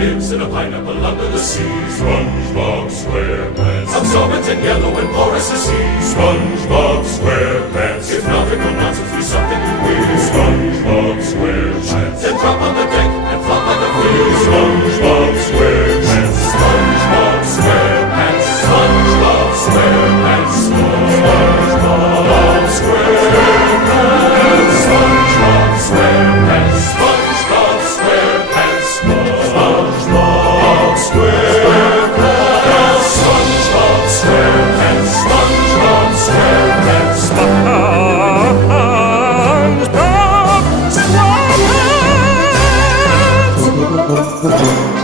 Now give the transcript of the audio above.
lives in a pineapple under the sea. SpongeBob SquarePants, absorbent and yellow and porous as he. SpongeBob SquarePants, if nautical nonsense be something you will. SpongeBob SquarePants, then drop on the deck and flop on the wheel. SpongeBob SquarePants, SpongeBob SquarePants, SpongeBob SquarePants, SpongeBob SquarePants, SpongeBob SquarePants, SpongeBob SquarePants, SpongeBob SquarePants, SpongeBob SquarePants, SpongeBob SquarePants, SpongeBob SquarePants.